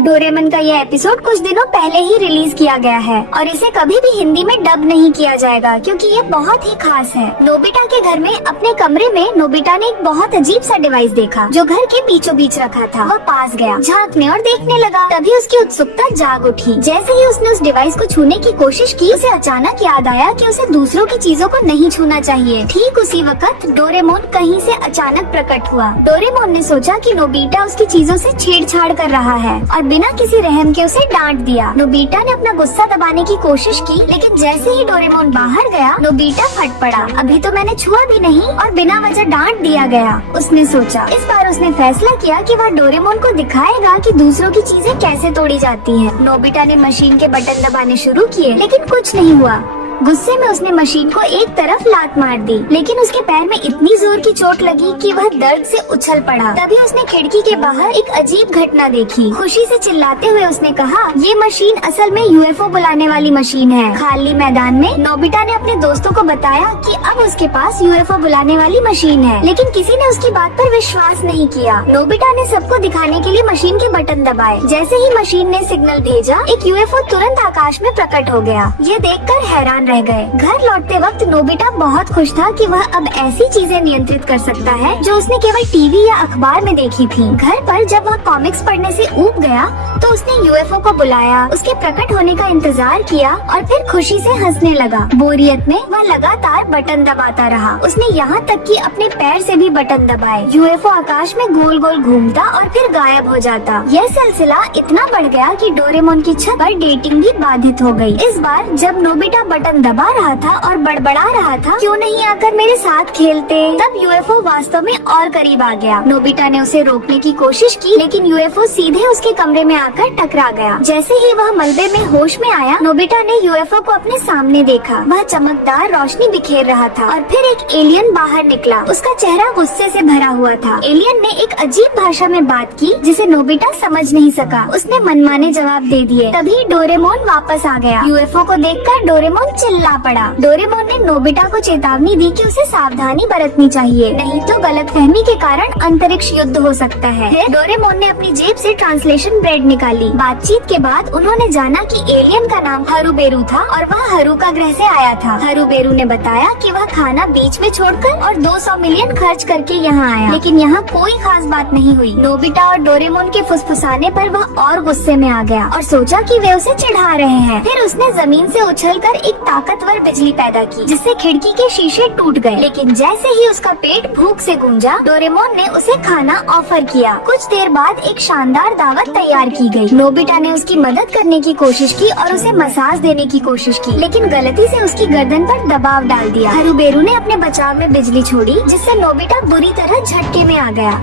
Doraemon का यह episode कुछ दिनों पहले ही रिलीज किया गया है और इसे कभी भी हिंदी में डब नहीं किया जाएगा क्योंकि ये बहुत ही खास है। नोबिता के घर में अपने कमरे में नोबिता ने एक बहुत अजीब सा डिवाइस देखा जो घर के बीचों बीच रखा था। वह पास गया, झांकने और देखने लगा। तभी उसकी उत्सुकता जाग उठी। जैसे ही उसने उस डिवाइस को छूने की कोशिश की, उसे अचानक याद आया कि उसे दूसरों की चीजों को नहीं छूना चाहिए। ठीक उसी वक्त डोरेमोन कहीं से अचानक प्रकट हुआ। डोरेमोन ने सोचा कि नोबिता उसकी चीजों से छेड़छाड़ कर रहा है और बिना किसी रहम के उसे डांट दिया। नोबिता ने अपना गुस्सा दबाने की कोशिश की, लेकिन जैसे ही डोरेमोन बाहर गया, नोबिता फट पड़ा। अभी तो मैंने छुआ भी नहीं और बिना वजह डांट दिया गया, उसने सोचा। इस बार उसने फैसला किया कि वह डोरेमोन को दिखाएगा कि दूसरों की चीजें कैसे तोड़ी जाती हैं। नोबिता ने मशीन के बटन दबाने शुरू किए, लेकिन कुछ नहीं हुआ। गुस्से में उसने मशीन को एक तरफ लात मार दी, लेकिन उसके पैर में इतनी जोर की चोट लगी कि वह दर्द से उछल पड़ा। तभी उसने खिड़की के बाहर एक अजीब घटना देखी। खुशी से चिल्लाते हुए उसने कहा, ये मशीन असल में यूएफओ बुलाने वाली मशीन है। खाली मैदान में नोबिता ने अपने दोस्तों को बताया कि अब उसके पास यूएफओ बुलाने वाली मशीन है, लेकिन किसी ने उसकी बात पर विश्वास नहीं किया। नोबिता ने सबको दिखाने के लिए मशीन के बटन दबाए। जैसे ही मशीन ने सिग्नल भेजा, एक यूएफओ तुरंत आकाश में प्रकट हो गया। ये देखकर हैरान रह गए। घर लौटते वक्त नोबिता बहुत खुश था कि वह अब ऐसी चीजें नियंत्रित कर सकता है जो उसने केवल टीवी या अखबार में देखी थी। घर पर जब वह कॉमिक्स पढ़ने से ऊब गया तो उसने यूएफओ को बुलाया, उसके प्रकट होने का इंतजार किया और फिर खुशी से हंसने लगा। बोरियत में वह लगातार बटन दबाता रहा। उसने यहाँ तक कि अपने पैर से भी बटन दबाए। यूएफओ आकाश में गोल गोल घूमता और फिर गायब हो जाता। यह सिलसिला इतना बढ़ गया कि डोरेमोन की छत पर डेटिंग भी बाधित हो गई। इस बार जब नोबिता बटन दबा रहा था और बड़बड़ा रहा था, क्यों नहीं आकर मेरे साथ खेलते, तब यूएफओ वास्तव में और करीब आ गया। नोबिता ने उसे रोकने की कोशिश की, लेकिन यूएफओ सीधे उसके कमरे में आकर टकरा गया। जैसे ही वह मलबे में होश में आया, नोबिता ने यूएफओ को अपने सामने देखा। वह चमकदार रोशनी बिखेर रहा था और फिर एक एलियन बाहर निकला। उसका चेहरा गुस्से से भरा हुआ था। एलियन ने एक अजीब भाषा में बात की जिसे नोबिता समझ नहीं सका। उसने मनमाने जवाब दे दिए। तभी डोरेमोन वापस आ गया। यूएफओ को देखकर डोरेमोन चिल्ला पड़ा। डोरेमोन ने नोबिता को चेतावनी दी कि उसे सावधानी बरतनी चाहिए, नहीं तो गलतफहमी के कारण अंतरिक्ष युद्ध हो सकता है। फिर डोरेमोन ने अपनी जेब से ट्रांसलेशन ब्रेड निकाली। बातचीत के बाद उन्होंने जाना कि एलियन का नाम हरूबेरू था और वह हरुका ग्रह से आया था। हरूबेरू ने बताया कि वह खाना बीच में छोड़कर और 200 मिलियन खर्च करके यहाँ आया, लेकिन यहाँ कोई खास बात नहीं हुई। नोबिता और डोरेमोन के फुसफुसाने पर वह और गुस्से में आ गया और सोचा कि वे उसे चिढ़ा रहे हैं। फिर उसने जमीन से उछलकर एक ताकतवर बिजली पैदा की, जिससे खिड़की के शीशे टूट गए। लेकिन जैसे ही उसका पेट भूख से गूंजा, डोरेमोन ने उसे खाना ऑफर किया। कुछ देर बाद एक शानदार दावत तैयार की गई। नोबिता ने उसकी मदद करने की कोशिश की और उसे मसाज देने की कोशिश की, लेकिन गलती से उसकी गर्दन पर दबाव डाल दिया। हरूबेरू ने अपने बचाव में बिजली छोड़ी, जिससे नोबिता बुरी तरह झटके में आ गया,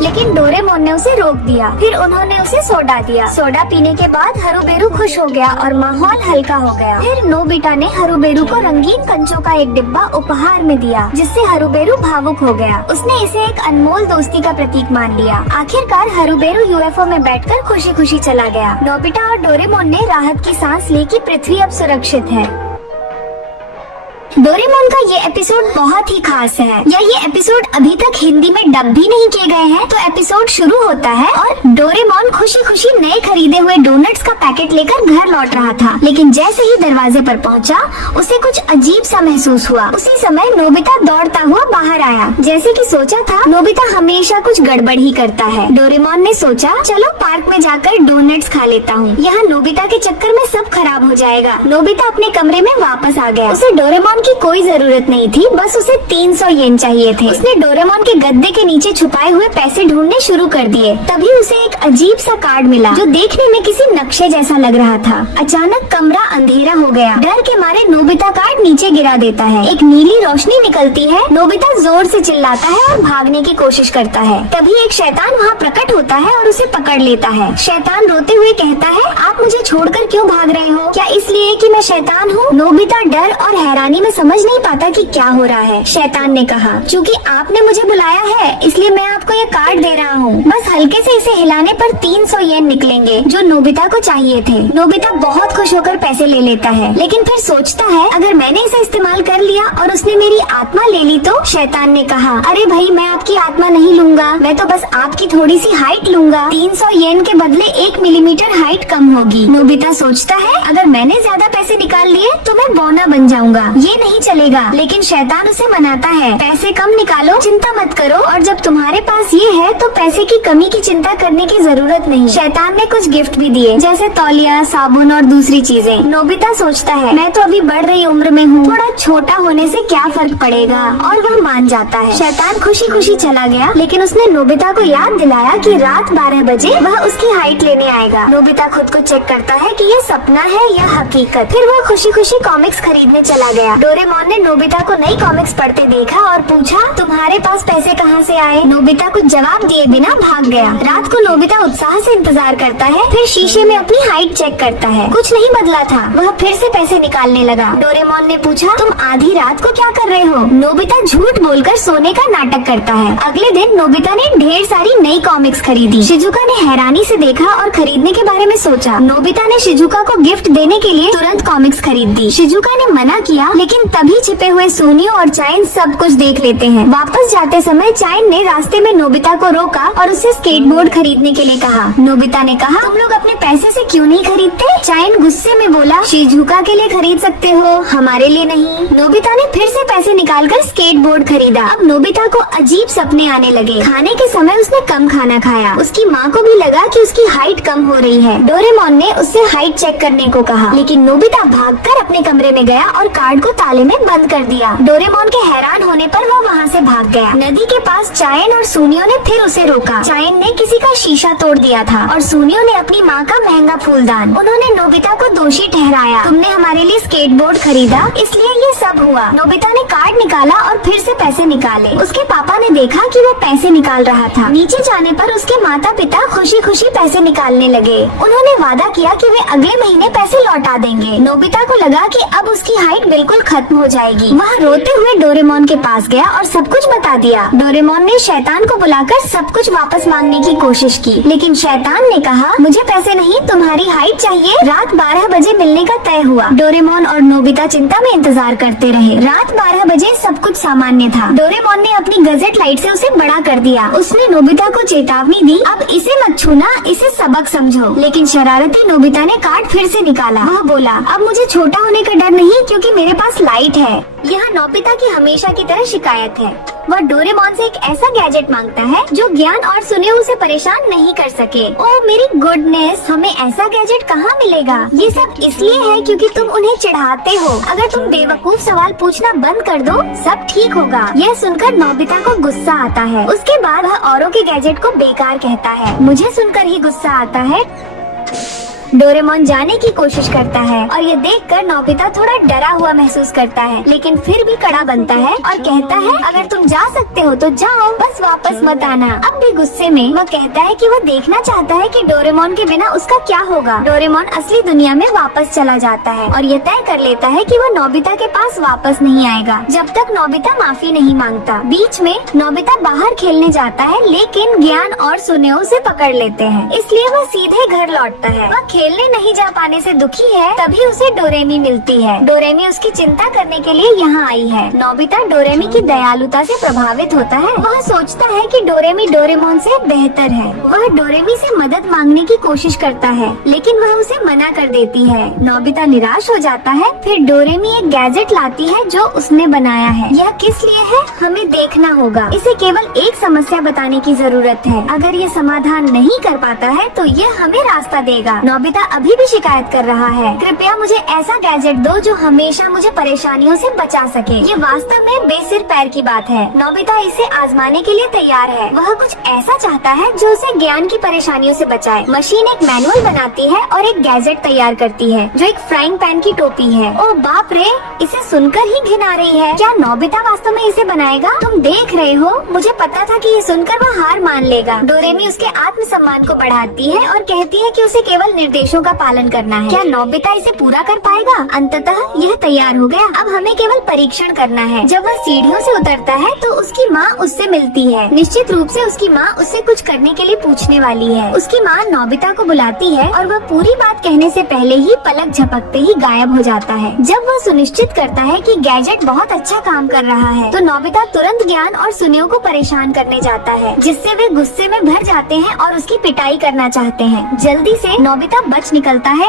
लेकिन डोरेमोन ने उसे रोक दिया। फिर उन्होंने उसे सोडा दिया। सोडा पीने के बाद हरूबेरू खुश हो गया और माहौल हल्का हो गया। फिर नोबिता ने हरूबेरू को रंगीन कंचों का एक डिब्बा उपहार में दिया, जिससे हरूबेरू भावुक हो गया। उसने इसे एक अनमोल दोस्ती का प्रतीक मान लिया। आखिरकार हरूबेरू यूएफओ में बैठकर खुशी खुशी चला गया। नोबिता और डोरेमोन ने राहत की सांस ली कि पृथ्वी अब सुरक्षित है। डोरेमोन का ये एपिसोड बहुत ही खास है। या ये एपिसोड अभी तक हिंदी में डब भी नहीं किए गए हैं, तो एपिसोड शुरू होता है और डोरेमोन खुशी खुशी नए खरीदे हुए डोनट्स का पैकेट लेकर घर लौट रहा था, लेकिन जैसे ही दरवाजे पर पहुंचा, उसे कुछ अजीब सा महसूस हुआ। उसी समय नोबिता दौड़ता हुआ बाहर आया। जैसे कि सोचा था, नोबिता हमेशा कुछ गड़बड़ ही करता है। डोरेमोन ने सोचा, चलो पार्क में जाकर डोनट्स खा लेता हूँ, यहाँ नोबिता के चक्कर में सब खराब हो जाएगा। नोबिता अपने कमरे में वापस आ गया। उसे डोरेमोन की कोई जरूरत नहीं थी, बस उसे 300 येन चाहिए थे। उसने डोरेमोन के गद्दे के नीचे छुपाए हुए पैसे ढूंढने शुरू कर दिए। तभी उसे एक अजीब सा कार्ड मिला जो देखने में किसी नक्शे जैसा लग रहा था। अचानक कमरा अंधेरा हो गया। डर के मारे नोबिता कार्ड नीचे गिरा देता है। एक नीली रोशनी निकलती है। नोबिता जोर से चिल्लाता है और भागने की कोशिश करता है। तभी एक शैतान वहाँ प्रकट होता है और उसे पकड़ लेता है। शैतान रोते हुए कहता है, आप मुझे छोड़कर क्यों भाग रहे हो? क्या इसलिए कि मैं शैतान हूँ? नोबिता डर और हैरानी में समझ नहीं पाता कि क्या हो रहा है। शैतान ने कहा, चूँकि आपने मुझे बुलाया है इसलिए मैं आपको ये कार्ड दे रहा हूँ। बस हल्के से इसे हिलाने पर 300 येन निकलेंगे जो नोबिता को चाहिए थे। नोबिता बहुत खुश होकर पैसे ले लेता है, लेकिन फिर सोचता है अगर मैंने इसे इस्तेमाल कर लिया और उसने मेरी आत्मा ले ली तो। शैतान ने कहा, अरे भाई मैं आपकी आत्मा नहीं लूंगा, मैं तो बस आपकी थोड़ी सी हाइट लूंगा। 300 येन के बदले 1 मिलीमीटर हाइट कम होगी। नोबिता सोचता है अगर मैंने ज्यादा पैसे निकाल लिए तो मैं बौना बन जाऊंगा, ये नहीं चलेगा। लेकिन शैतान उसे मनाता है, पैसे कम निकालो, चिंता मत करो, और जब तुम्हारे पास ये है तो पैसे की कमी की चिंता करने की जरूरत नहीं। शैतान ने कुछ गिफ्ट भी दिए जैसे तौलिया, साबुन और दूसरी चीजें। नोबिता सोचता है मैं तो अभी बढ़ रही उम्र में हूँ, थोड़ा छोटा होने से क्या फर्क पड़ेगा, और वह मान जाता है। शैतान खुशी खुशी चला गया, लेकिन उसने नोबिता को याद दिलाया कि रात 12 बजे वह उसकी हाइट लेने आएगा। नोबिता खुद को चेक करता है कि ये सपना है या हकीकत। फिर वह खुशी खुशी कॉमिक्स खरीदने चला गया। डोरेमोन ने नोबिता को नई कॉमिक्स पढ़ते देखा और पूछा, तुम्हारे पास पैसे कहाँ से आए? नोबिता कुछ जवाब दिए बिना भाग गया। रात को नोबिता उत्साह से इंतजार करता है, फिर शीशे में अपनी हाइट चेक करता है, कुछ नहीं बदला था। वह फिर से पैसे निकालने लगा। डोरेमोन ने पूछा, तुम आधी रात को क्या कर रहे हो? नोबिता झूठ बोलकर सोने का नाटक करता है। अगले दिन नोबिता ने ढेर सारी नई कॉमिक्स खरीदी। शिजुका ने हैरानी से देखा और खरीदने के बारे में सोचा। नोबिता ने शिजुका को गिफ्ट देने के लिए तुरंत कॉमिक्स खरीद दी। शिजुका ने मना किया, लेकिन तभी छिपे हुए सोनियो और चाइन सब कुछ देख लेते हैं। वापस जाते समय चाइन ने रास्ते में नोबिता को रोका और उससे स्केटबोर्ड खरीदने के लिए कहा। नोबिता ने कहा, तुम लोग अपने पैसे से क्यों नहीं खरीदते? चाइन गुस्से में बोला, शिजुका के लिए खरीद सकते हो, हमारे लिए नहीं। नोबिता ने फिर से पैसे निकालकर स्केटबोर्ड खरीदा। अब नोबिता को अजीब सपने आने लगे। खाने के समय उसने कम खाना खाया। उसकी माँ को भी लगा कि उसकी हाइट कम हो रही है। डोरेमोन ने उससे हाइट चेक करने को कहा, लेकिन नोबिता भागकर अपने कमरे में गया और कार्ड को ताले में बंद कर दिया। डोरेमोन के हैरान होने पर वह वहाँ से भाग गया। नदी के पास चाइन और सुनियो ने फिर उसे रोका। चाइन ने किसी का शीशा तोड़ दिया था और सुनियो ने अपनी माँ का महंगा फूलदान। उन्होंने नोबिता को दोषी ठहराया, तुमने हमारे लिए स्केटबोर्ड खरीदा इसलिए ये सब हुआ। नोबिता ने कार्ड निकाला और फिर से पैसे निकाले। उसके पापा ने देखा कि वो पैसे निकाल रहा था। नीचे जाने पर उसके माता पिता खुशी खुशी पैसे निकालने लगे। उन्होंने वादा किया कि वे अगले महीने पैसे लौटा देंगे। नोबिता को लगा कि अब उसकी हाइट बिल्कुल खत्म हो जाएगी। वह रोते हुए डोरेमोन के पास गया और सब कुछ बता दिया। डोरेमोन ने शैतान को बुलाकर सब कुछ वापस मांगने की कोशिश की, लेकिन शैतान ने कहा, मुझे पैसे नहीं, तुम्हारी हाइट चाहिए। रात 12 बजे मिलने का तय हुआ। डोरेमोन और नोबिता चिंता में इंतजार करते रहे। रात 12 बजे सब कुछ सामान्य था। डोरेमोन ने अपनी गजेट लाइट से उसे बड़ा कर दिया। उसने नोबिता को चेतावनी दी, अब इसे मत छूना, इसे सबक समझो। लेकिन शरारती नोबिता ने कार्ड फिर से निकाला। वह बोला, अब मुझे छोटा होने का डर नहीं, क्योंकि मेरे पास लाइट है। यह नोबिता की हमेशा की तरह शिकायत है। वह डोरेमोन से एक ऐसा गैजेट मांगता है जो ज्ञान और सुने उसे परेशान नहीं कर सके। ओह मेरी गुडनेस, हमें ऐसा गैजेट कहाँ मिलेगा? ये सब इसलिए है क्योंकि तुम उन्हें चिढ़ाते हो। अगर तुम बेवकूफ सवाल पूछना बंद कर दो, सब ठीक होगा। यह सुनकर नोबिता को गुस्सा आता है। उसके बाद वह औरों के गैजेट को बेकार कहता है। मुझे सुनकर ही गुस्सा आता है। डोरेमोन जाने की कोशिश करता है और ये देखकर नोबिता थोड़ा डरा हुआ महसूस करता है, लेकिन फिर भी कड़ा बनता है और कहता है, अगर तुम जा सकते हो तो जाओ, बस वापस मत आना। अब भी गुस्से में वह कहता है कि वह देखना चाहता है कि डोरेमोन के बिना उसका क्या होगा। डोरेमोन असली दुनिया में वापस चला जाता है और ये तय कर लेता है कि वह नोबिता के पास वापस नहीं आएगा जब तक नोबिता माफी नहीं मांगता। बीच में नोबिता बाहर खेलने जाता है, लेकिन ज्ञान और सुनेओ उसे पकड़ लेते हैं, इसलिए वह सीधे घर लौटता है। वह खेलने नहीं जा पाने से दुखी है। तभी उसे डोरेमी मिलती है। डोरेमी उसकी चिंता करने के लिए यहाँ आई है। नोबिता डोरेमी की दयालुता से प्रभावित होता है। वह सोचता है कि डोरेमी डोरेमोन से बेहतर है। वह डोरेमी से मदद मांगने की कोशिश करता है, लेकिन वह उसे मना कर देती है। नोबिता निराश हो जाता है। फिर डोरेमी एक गैजेट लाती है जो उसने बनाया है। यह किस लिए है हमें देखना होगा। इसे केवल एक समस्या बताने की जरूरत है। अगर ये समाधान नहीं कर पाता है तो यह हमें रास्ता देगा। नोबिता अभी भी शिकायत कर रहा है, कृपया मुझे ऐसा गैजेट दो जो हमेशा मुझे परेशानियों से बचा सके। ये वास्तव में बेसिर पैर की बात है। नोबिता इसे आजमाने के लिए तैयार है। वह कुछ ऐसा चाहता है जो उसे ज्ञान की परेशानियों से बचाए। मशीन एक मैनुअल बनाती है और एक गैजेट तैयार करती है जो एक फ्राइंग पैन की टोपी है। ओ बाप रे, इसे सुनकर ही घिन आ रही है। क्या नोबिता वास्तव में इसे बनाएगा? तुम देख रहे हो, मुझे पता था कि ये सुनकर वह हार मान लेगा। डोरेमी उसके आत्मसम्मान को बढ़ाती है और कहती है कि उसे केवल निर्देश निर्देशों का पालन करना है। क्या नोबिता इसे पूरा कर पाएगा? अंततः यह तैयार हो गया। अब हमें केवल परीक्षण करना है। जब वह सीढ़ियों से उतरता है तो उसकी माँ उससे मिलती है। निश्चित रूप से उसकी माँ उससे कुछ करने के लिए पूछने वाली है। उसकी माँ नोबिता को बुलाती है और वह पूरी बात कहने से पहले ही पलक झपकते ही गायब हो जाता है। जब वह सुनिश्चित करता है कि गैजेट बहुत अच्छा काम कर रहा है तो नोबिता तुरंत ज्ञान और सुनियो को परेशान करने जाता है, जिससे वे गुस्से में भर जाते हैं और उसकी पिटाई करना चाहते हैं। जल्दी से नोबिता बच निकलता है,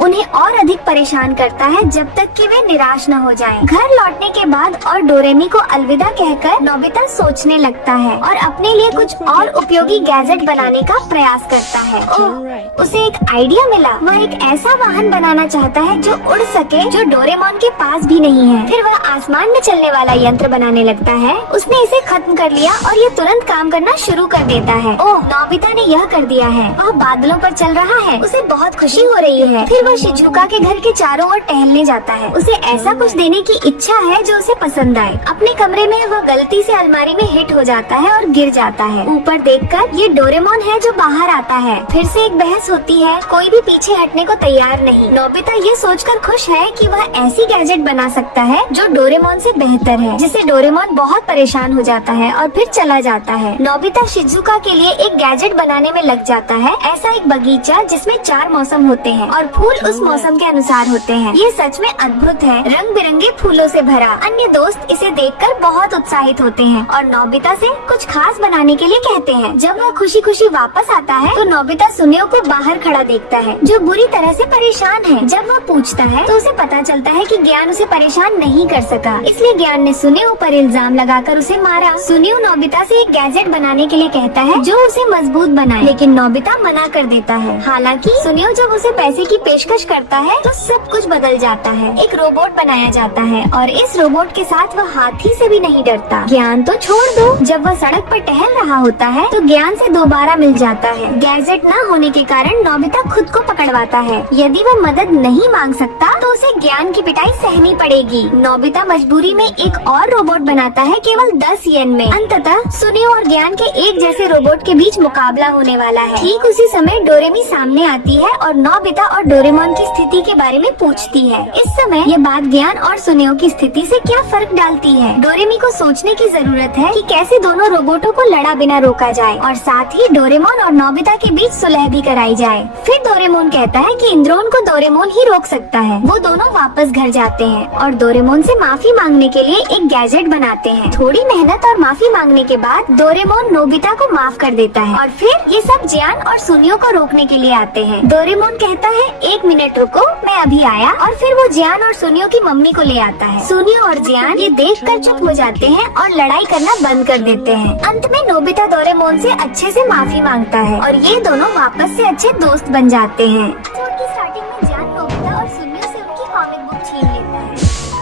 उन्हें और अधिक परेशान करता है जब तक कि वे निराश न हो जाएं। घर लौटने के बाद और डोरेमी को अलविदा कहकर नोबिता सोचने लगता है और अपने लिए कुछ और उपयोगी गैजेट बनाने का प्रयास करता है। ओह, उसे एक आइडिया मिला। वह एक ऐसा वाहन बनाना चाहता है जो उड़ सके, जो डोरेमोन के पास भी नहीं है। फिर वह आसमान में चलने वाला यंत्र बनाने लगता है। उसने इसे खत्म कर लिया और ये तुरंत काम करना शुरू कर देता है। ओह, नोबिता ने यह कर दिया है। वह बादलों पर चल रहा है। उसे बहुत खुशी हो रही है। फिर वह शिजुका के घर के चारों ओर टहलने जाता है। उसे ऐसा कुछ देने की इच्छा है जो उसे पसंद आए। अपने कमरे में वह गलती से अलमारी में हिट हो जाता है और गिर जाता है। ऊपर देखकर ये डोरेमोन है जो बाहर आता है। फिर से एक बहस होती है। कोई भी पीछे हटने को तैयार नहीं। नोबिता ये सोचकर खुश है कि वह ऐसी गैजेट बना सकता है जो डोरेमोन से बेहतर है, जिससे डोरेमोन बहुत परेशान हो जाता है और फिर चला जाता है। नोबिता शिजुका के लिए एक गैजेट बनाने में लग जाता है। ऐसा एक बगीचा जिसमें 4 मौसम होते हैं और फूल उस मौसम के अनुसार होते हैं। ये सच में अद्भुत है, रंग बिरंगे फूलों से भरा। अन्य दोस्त इसे देखकर बहुत उत्साहित होते हैं और नोबिता से कुछ खास बनाने के लिए कहते हैं। जब वह खुशी खुशी वापस आता है तो नोबिता सुनियो को बाहर खड़ा देखता है, जो बुरी तरह से परेशान है। जब वह पूछता है तो उसे पता चलता है कि ज्ञान उसे परेशान नहीं कर सका, इसलिए ज्ञान ने सुनियो पर इल्जाम लगाकर उसे मारा। सुनियो नोबिता से एक गैजेट बनाने के लिए कहता है जो उसे मजबूत बनाए, लेकिन नोबिता मना कर देता है। हालांकि सुनियो जब उसे पैसे की पेशकश करता है तो सब कुछ बदल जाता है। एक रोबोट बनाया जाता है और इस रोबोट के साथ वह हाथी से भी नहीं डरता। ज्ञान तो छोड़ दो, जब वह सड़क पर टहल रहा होता है तो ज्ञान से दोबारा मिल जाता है। गैजेट न होने के कारण नोबिता खुद को पकड़वाता है। यदि वह मदद नहीं मांग सकता तो उसे ज्ञान की पिटाई सहनी पड़ेगी। नोबिता मजबूरी में एक और रोबोट बनाता है केवल 10 येन में। अंततः सुनियो और ज्ञान के एक जैसे रोबोट के बीच मुकाबला होने वाला है। ठीक उसी समय डोरेमी सामने आती है और नोबिता और डोरेमोन की स्थिति के बारे में पूछती है। इस समय ये बात ज्ञान और सुनियो की स्थिति से क्या फर्क डालती है? डोरेमी को सोचने की जरूरत है कि कैसे दोनों रोबोटों को लड़ा बिना रोका जाए और साथ ही डोरेमोन और नोबिता के बीच सुलह भी कराई जाए। फिर डोरेमोन कहता है कि इंद्रोन को डोरेमोन ही रोक सकता है। वो दोनों वापस घर जाते हैं और डोरेमोन से माफी मांगने के लिए एक गैजेट बनाते हैं। थोड़ी मेहनत और माफी मांगने के बाद डोरेमोन नोबिता को माफ कर देता है और फिर ये सब ज्ञान और सुनियो को रोकने के लिए आते हैं। डोरेमोन कहता है 1 मिनट रुको, मैं अभी आया, और फिर वो जियान और सुनियो की मम्मी को ले आता है। सुनियो और जियान ये देखकर चुप हो जाते हैं और लड़ाई करना बंद कर देते हैं। अंत में नोबिता डोरेमोन से अच्छे से माफी मांगता है और ये दोनों वापस से अच्छे दोस्त बन जाते हैं। एपिसोड की स्टार्टिंग में जियान नोबिता और सुनियो से उनकी कॉमिक बुक छीन लेता है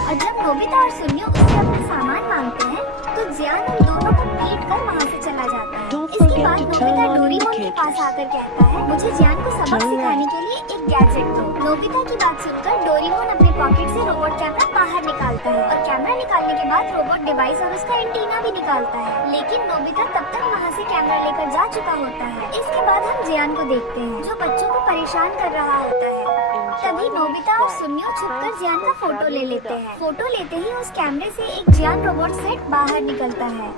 और जब नोबिता और सुनियो उससे अपना सामान मांगते हैं तो जियान उन दोनों को पीट कर वहाँ से चला जाता है। इसके बाद नोबिता डोरेमोन के पास आकर कहता है मुझे जियान को सबक सिखाने के लिए एक गैजेट दो। नोबिता की बात सुनकर डोरेमोन अपने पॉकेट से रोबोट कैमरा बाहर निकालता है और कैमरा निकालने के बाद रोबोट डिवाइस और उसका एंटीना भी निकालता है, लेकिन नोबिता तब तक वहाँ से कैमरा लेकर जा चुका होता है। इसके बाद हम जियान को देखते हैं जो बच्चों को परेशान कर रहा होता है। तभी नोबिता और सुनियो छुपकर जियान का फोटो ले लेते हैं। फोटो लेते ही उस कैमरे से एक जियान रोबोट सेट बाहर निकलता है।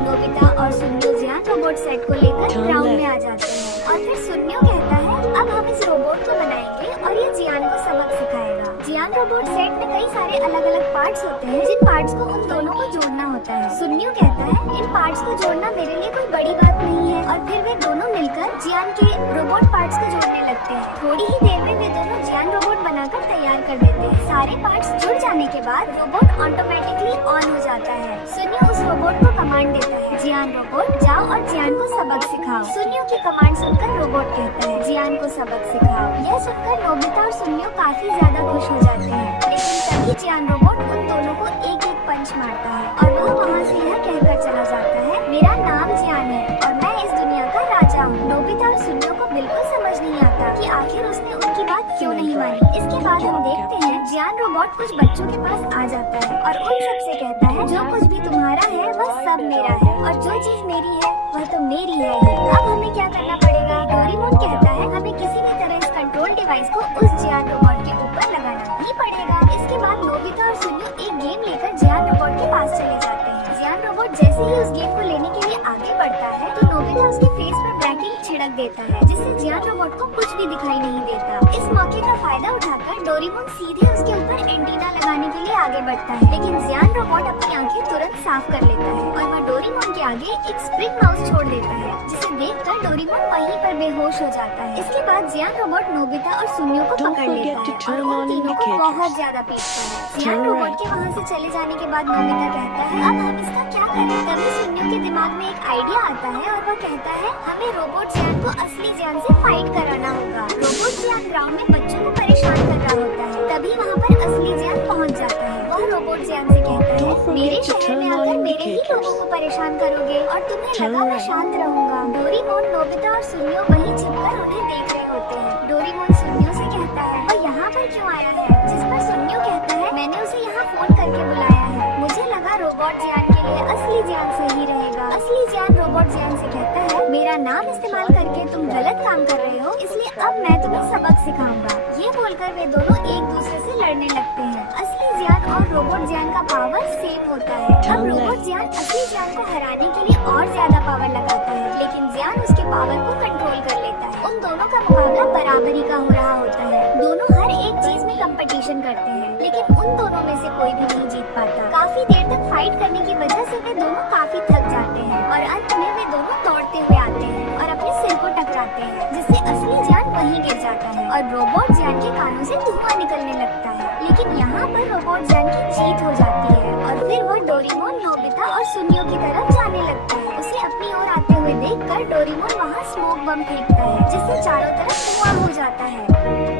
नोबिता और सुनियो जियान रोबोट सेट को लेकर ग्राउंड में आ जाते हैं और फिर सुनियो कहता है अब हम इस रोबोट को बनाएंगे और ये जियान को सबक सिखाएगा। जियान रोबोट सेट में कई सारे अलग अलग पार्ट्स होते हैं जिन पार्ट्स को उन दोनों को जोड़ना होता है। सुनियो कहता है इन पार्ट्स को जोड़ना मेरे लिए कोई बड़ी बात नहीं है और फिर वे दोनों मिलकर जियान के रोबोट पार्ट्स को जोड़ने लगते हैं। थोड़ी ही देर में वे दोनों जियान रोबोट बनाकर तैयार कर देते हैं। सारे पार्ट्स जुड़ जाने के बाद रोबोट ऑटोमेटिकली ऑन हो जाता है। सुनियो उस रोबोट को कमांड देता है जियान रोबोट जाओ और जियान को सबक सिखाओ। सुनियो की कमांड सुनकर रोबोट कहता है जियान को सबक सिखाओ। यह सुनकर नोबिता और सुनियो काफी ज्यादा खुश हो जाते हैं, लेकिन तभी जियान रोबोट उन दोनों को एक एक पंच मारता है और वह वहाँ से यह कहकर चला जाता है मेरा नाम जियान है और मैं इस दुनिया का राजा हूँ। नोबिता और सुनियो को बिल्कुल समझ नहीं आता कि आखिर उसने उनकी बात क्यों नहीं मानी। इसके बाद हम देखते हैं जियान रोबोट कुछ बच्चों के पास आ जाता है और उन सब से कहता है जो कुछ भी तुम्हारा है वह सब मेरा है और जो चीज मेरी है वह तो मेरी है ही। अब हमें क्या करना पड़ेगा? डोरेमोन कहता है हमें किसी भी तरह इस कंट्रोल डिवाइस को उस जियान रोबोट के ऊपर लगाना ही पड़ेगा। इसके बाद नोबिता और सुनियो एक गेम लेकर जियान रोबोट के पास चले जाते हैं। जियान रोबोट जैसे ही उस गेम को लेने के लिए आगे बढ़ता है तो नोबिता उसके फेस पर ब्रैकेट छिड़क देता है जिससे जियान रोबोट को कुछ भी दिखाई नहीं देता। इस मौके का फायदा उठाकर डोरेमोन सीधे उसके ऊपर एंटीना लगाने के लिए आगे बढ़ता है, लेकिन जियान रोबोट अपनी आंखें तुरंत साफ कर लेता है और वह डोरेमोन के आगे एक स्प्रिंग माउस छोड़ देता है जिसे देखकर डोरेमोन वहीं पर बेहोश हो जाता है। इसके बाद जियान रोबोट नोबिता और सुनियो को पकड़ लेता है और उन तीनों को बहुत ज्यादा पीटता है। जियान रोबोट के वहाँ से चले जाने के बाद नोबिता कहता है अब हम इसका क्या करें? तभी सुनियो के दिमाग में एक आइडिया आता है और वह कहता है हमें रोबोट जियान को असली जियान से फाइट कराना होगा। रोबोट जियान ग्राउंड में बच्चों को परेशान कर रहा होता है, तभी वहाँ पर असली जियान पहुँच जाता है। वह रोबोट जियान से कहता है मेरे शहर में आकर मेरे ही लोगों को परेशान करोगे और तुम्हें लगा मैं शांत रहूंगा। डोरेमोन, नोबिता और सुनियो वहीं छिपकर उन्हें देख रहे होते हैं। डोरेमोन सुनियो से कहता है वह यहाँ पर क्यों आया है? जिस पर सुनियो कहता है मैंने उसे यहाँ फोन करके बुलाया है, मुझे लगा रोबोट जियान के लिए असली जियान सही रहेगा। असली जियान रोबोट जियान से कहता है मेरा नाम इस्तेमाल करके तुम गलत काम कर रहे हो, इसलिए अब मैं तुम्हें सबक सिखाऊंगा। ये बोलकर वे दोनों एक दूसरे से लड़ने लगते हैं। असली जियान और रोबोट जियान का पावर सेम होता है। अब रोबोट जियान असली जियान को हराने के लिए और ज्यादा पावर लगाता है, लेकिन जियान उसके पावर को कंट्रोल कर लेता है। उन दोनों का मुकाबला बराबरी का हो रहा होता है। दोनों हर एक चीज में कंपटीशन करते हैं, लेकिन उन दोनों में से कोई भी नहीं जीत पाता। काफी देर तक फाइट करने की वजह से वे दोनों काफी थक जाते हैं और अंत में वे दोनों दौड़ते हुए आते हैं और अपने सिर को टकराते हैं, जिससे असली जियान वहीं गिर जाता है और रोबोट जियान के कानों से धुआं निकलने लगता है। लेकिन यहाँ पर रोबोट जियान की जीत हो जाती है और फिर वह डोरेमोन, नोबिता और सुनियो की तरफ जाने लगता है। उसे अपनी ओर आते हुए देखकर डोरेमोन वहाँ स्मोक बम फेंकता है जिससे चारों तरफ धुआं हो जाता है।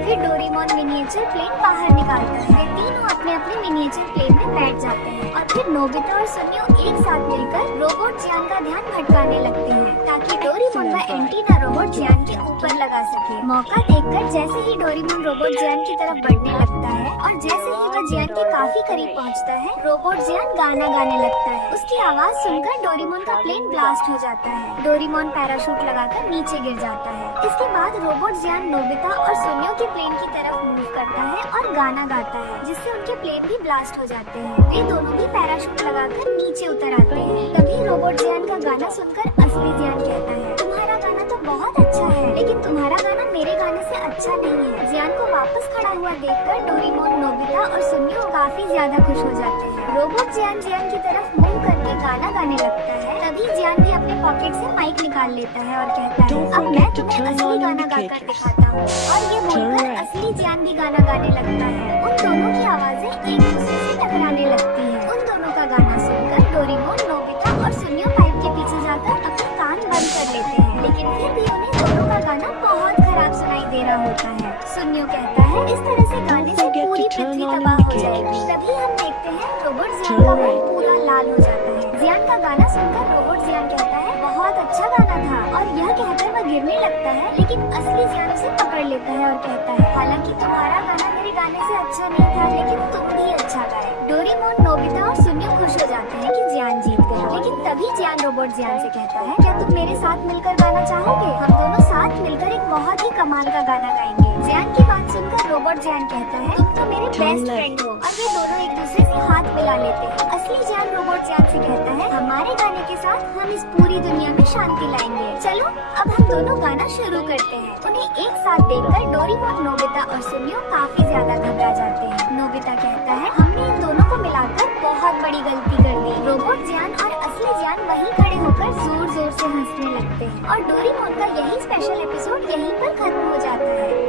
फिर डोरेमोन मिनिएचर प्लेन बाहर निकालता है। वे तीनों अपने अपने मिनिएचर प्लेन में बैठ जाते हैं और फिर नोबिता और सुनियो एक साथ मिलकर रोबोट जियान का ध्यान भटकाने लगते हैं ताकि डोरेमोन वह एंटीना रोबोट जियान के ऊपर लगा सके। मौका देखकर जैसे ही डोरेमोन रोबोट जियान की तरफ बढ़ने लगता है और जैसे ही वह जियान के काफी करीब पहुंचता है, रोबोट जियान गाना गाने लगता है। उसकी आवाज सुनकर डोरेमोन का प्लेन ब्लास्ट हो जाता है। डोरेमोन पैराशूट लगाकर नीचे गिर जाता है। इसके बाद रोबोट जियान नोबिता और सुनियो के प्लेन की तरफ मूव करता है और गाना गाता है, जिससे उनके प्लेन भी ब्लास्ट हो जाते हैं। वे दोनों भी पैराशूट लगाकर नीचे उतर आते हैं। तभी रोबोट जियान का गाना सुनकर असली जियान कहता है तुम्हारा गाना तो बहुत अच्छा है, लेकिन तुम्हारा गाना मेरे गाने से अच्छा नहीं है। जियान को वापस खड़ा हुआ देखकर डोरेमोन, नोबिता और सुनियो काफी ज्यादा खुश हो जाते हैं। रोबोट जियान की तरफ मूव करके गाना गाने लगता है। तभी जियान भी अपने पॉकेट से माइक निकाल लेता है और कहता है अब मैं तुम्हें असली गाना गाकर दिखाता हूँ। और ये बोलकर असली जियान भी गाना गाने लगता है। उन दोनों की आवाजें एक दूसरे से टकराने लगती है। उन दोनों का गाना सुनकर डोरेमोन, नोबिता और सुनियो पाइप के पीछे जाकर अपने कान बंद कर लेते हैं, लेकिन फिर भी उन्हें दोनों का गाना बहुत खराब सुनाई दे रहा होता है। सुनियो कहता है इस तरह से गाने से पूरी पृथ्वी तबाह हो जाएगी। तभी हम देखते हैं रोबोट जियान का मुंह पूरा लाल हो जाता है। जियान का गाना सुनकर रोबोट जियान कहता है बहुत अच्छा गाना था, और यह कहकर वह गिरने लगता है, लेकिन असली जियान उसे पकड़ लेता है और कहता है हालांकि तुम्हारा गाना मेरे गाने से अच्छा नहीं था, लेकिन तुम भी अच्छा गाए। डोरेमोन, नोबिता और सुनियो खुश हो जाते हैं कि जियान जीत गया, लेकिन तभी जियान रोबोट जियान से कहता है क्या तुम मेरे साथ मिलकर गाना चाहोगे? हम दोनों साथ मिलकर एक बहुत ही कमाल का गाना गाएंगे। जियान की बात सुनकर रोबोट जियान कहता है तुम तो मेरे बेस्ट फ्रेंड हो, और वे दोनों एक दूसरे से हाथ मिला लेते हैं। असली जियान रोबोट जियान से कहता है हमारे गाने के साथ हम इस पूरी दुनिया में शांति लाएंगे। चलो अब हम दोनों गाना शुरू करते हैं। उन्हें एक साथ देखकर डोरेमोन, नोबिता और सुनियो काफी ज्यादा घबरा जाते हैं। नोबिता कहता है हमने इन दोनों को मिलाकर बहुत बड़ी गलती कर दी। रोबोट जियान और असली जियान वहीं खड़े होकर जोर जोर से हंसने लगते हैं और डोरेमोन का यही स्पेशल एपिसोड यहीं पर खत्म हो जाता है।